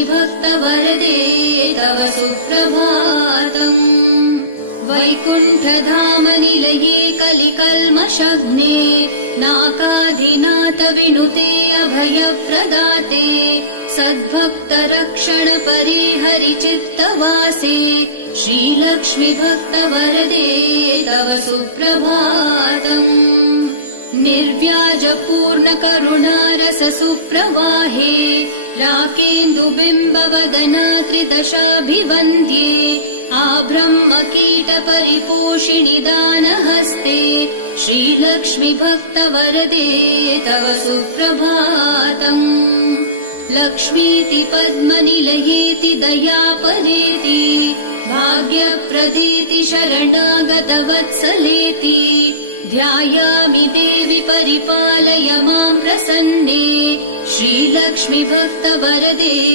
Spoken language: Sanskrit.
भक्तवरदे तव सुप्रभातम्। वैकुण्ठधामनिलये कलिकल्मषघ्ने नाकाधिनाथ विनुते अभयप्रदाते सद्भक्तरक्षण परिहरिचित्तवासे श्रीलक्ष्मी भक्तवरदे तव सुप्रभातम्। निर्व्याजपूर्णकरुणारस सुप्रवाहे राकेन्दुबिम्बवदनात्रिदशाभिवन्द्ये आब्रह्मकीटपरिपोषिणि दानहस्ते श्रीलक्ष्मी भक्तवरदे तव सुप्रभातम्। लक्ष्मीति पद्मनिलयेति दयापरेति भाग्यप्रदेति शरणागतवत्सलेति ध्यायामि देवि परिपालय मां प्रसन्ने श्रीलक्ष्मी भक्तवरदे।